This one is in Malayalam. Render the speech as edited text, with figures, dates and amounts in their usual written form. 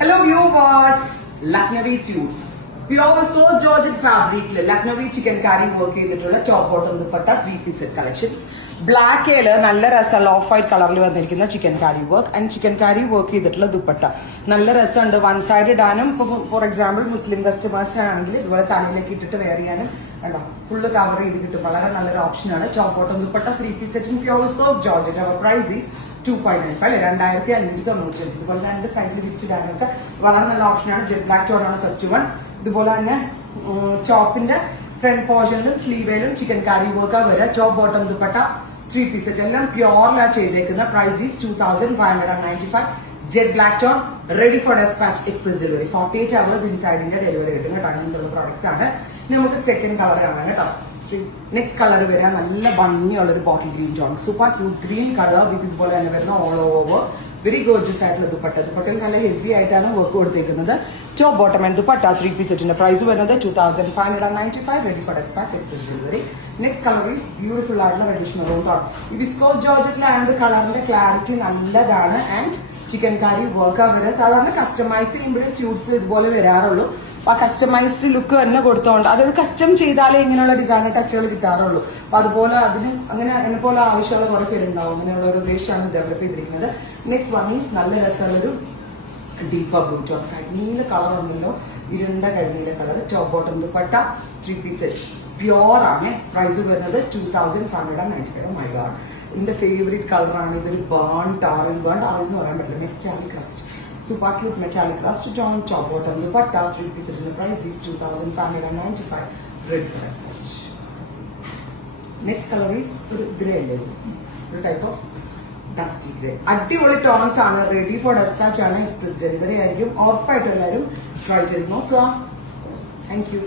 Hello viewers, Lucknowi suits. Pure viscose Georgette fabric, Lucknowi chicken curry work ചെയ്തിട്ടുള്ള top bottom dupatta 3-piece set collections. Black ല് നല്ല രസമുള്ള ഓഫ് വൈറ്റ് കളറിൽ വന്നിരിക്കുന്ന chicken Carrie work and chicken Carrie work ചെയ്തിട്ടുള്ള ദുപ്പട്ട നല്ല രസമുണ്ട്. വൺ സൈഡ് ഇടാനും ഫോർ എക്സാമ്പിൾ മുസ്ലിം കസ്റ്റമേഴ്സ് ആണെങ്കിൽ ഇതുപോലെ തലയിലേക്ക് ഇട്ടിട്ട് വെയർ ചെയ്യാനും കണ്ടോ ഫുള്ള് കവർ ചെയ്ത് കിട്ടും. വളരെ നല്ലൊരു ഓപ്ഷനാണ്. Top bottom dupatta 3-piece set in pure viscose Georgette. Our price is 2595 2595. ഇതുപോലെ രണ്ട് സൈഡിൽ വിരിച്ചിടാനൊക്കെ വളരെ നല്ല ഓപ്ഷനാണ്. ജെറ്റ് ബ്ലാക്ക് ടോൺ ആണ് ഫസ്റ്റ് വൺ. ഇതുപോലെ തന്നെ ടോപ്പിന്റെ ഫ്രണ്ട് പോർഷനിലും സ്ലീവേലും ചിക്കൻ കാരി വർക്കാ വരിക. Top bottom dupatta 3-piece set എല്ലാം പ്യോറിലാണ് ചെയ്തേക്കുന്ന. Price is 2595. Jet black tone ready for dispatch express delivery 48 hours ഇൻസൈഡിന്റെ ഡെലിവറി കിട്ടും കേട്ടോ. അങ്ങനത്തെ പ്രോഡക്ട്സ് ആണ്. നമുക്ക് സെക്കൻഡ് കളർ കാണാം കേട്ടോ. നെക്സ്റ്റ് കളർ വരാൻ നല്ല ഭംഗിയുള്ള ഒരു bottle green tone super cute green colour വിത്ത് ഇതുപോലെ തന്നെ വരുന്ന ഓൾ ഓവർ വെരി ഗോർജിയസ് ആയിട്ടുള്ള ദുപ്പട്ട. ദുപ്പട്ടയിൽ നല്ല ഹെവി ആയിട്ടാണ് വർക്ക് കൊടുത്തേക്കുന്നത്. Top bottom and dupatta 3-piece സെറ്റിന്റെ പ്രൈസ് വരുന്നത് 2595. Ready for dispatch express delivery. Next colour is beautiful ആയിട്ടുള്ള റെഡിഷ് മെറൂൺ ടോൺ. ഈ വിസ്കോസ് ജോർജറ്റിലാണ്ട് കളറിന്റെ ക്ലാരിറ്റി നല്ലതാണ് ആൻഡ് ചിക്കൻ കാരി വർക്കാ വരിക. സാധാരണ കസ്റ്റമൈസ് ചെയ്യുമ്പോഴേ സ്യൂട്ട്സ് ഇതുപോലെ വരാറുള്ളൂ. അപ്പൊ ആ കസ്റ്റമൈസ്ഡ് ലുക്ക് തന്നെ കൊടുത്തോണ്ട് അതായത് കസ്റ്റം ചെയ്താലേ ഇങ്ങനെയുള്ള ഡിസൈനർ ടച്ചുകൾ കിട്ടാറുള്ളൂ. അപ്പൊ അതുപോലെ അതിന് അങ്ങനെ എന്നെ പോലെ ആവശ്യമുള്ള കുറെ പേരുണ്ടാവും. അങ്ങനെയുള്ള ഒരു ഉദ്ദേശമാണ് ഡെവലപ്പ് ചെയ്തിരിക്കുന്നത്. നെക്സ്റ്റ് വൺ ഈസ് നല്ല രസമുള്ളൊരു ഡീപ്പർ ബ്ലൂ ടോൺ. കരിനീല കളർ ഉണ്ടല്ലോ, ഇരുണ്ട കരിനീല colour. Top bottom dupatta 3-piece set pure ആണ്. പ്രൈസ് വരുന്നത് 2595. മൈ ഗോഡ്, എന്റെ ഫേവറേറ്റ് കളറാണ്. ഇതൊരു ബേൺഡ് ഓറഞ്ച് എന്ന് പറയാൻ പറ്റില്ല, metallic rest. Super cute metallic rust tone. Top bottom dupatta 3-piece set. The price is 2595. Ready for dispatch. Next color is grey level. The type of dusty grey. അടിപൊളി ടോൺസ് ആണ്. റെഡി ഫോർ ഡെസ്പാച്ച് ആണ്. എക്സ്പ്രസ് ഡെലിവറി ആയിരിക്കും. ഉറപ്പായിട്ടും എല്ലാവരും ട്രൈ ചെയ്ത് നോക്കുക. Thank you.